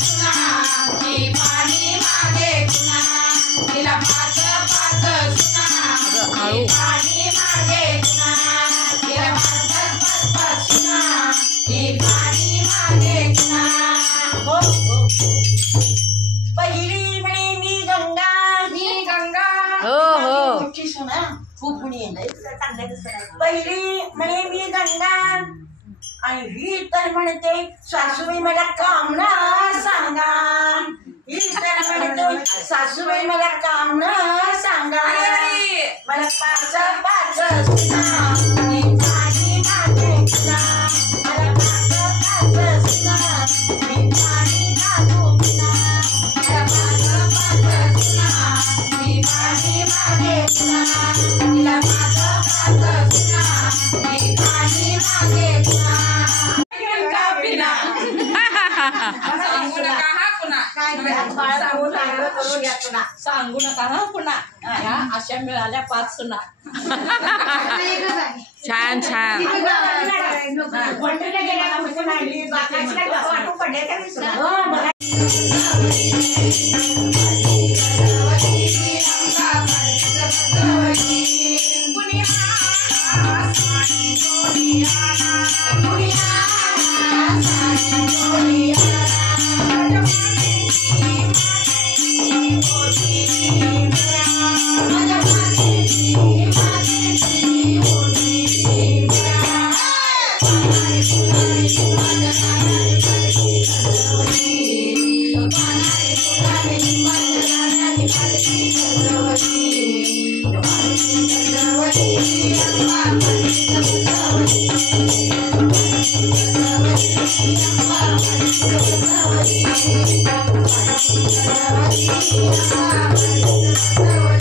सुना ती पाणी मागे कुणा तिला पाच पाच सुना ती पाणी मागे कुणा तिला पाच पाच सुना ती पाणी मागे कुणा पहिली म्हणे मी गंगा हो मोठी सुना खूप म्हणी पहिली म्हणे मी गंगा आणि ही तर म्हणते सासूबाई मला काम ना सांगा ही तर म्हणते सासूबाई मला काम ना सांगा मला पाच पाच सुना ती पाणी मागे कुणा मला पाच पाच सुना ती पाणी मागो कुणा मला पाच पाच सुना ती पाणी मागे कुणा तिला पाच पाच सुना ती पाणी मागे कुणा सांगू नका हा पुन्हा ह्या अशा मिळाल्या 5 सुना छान छान Thank you.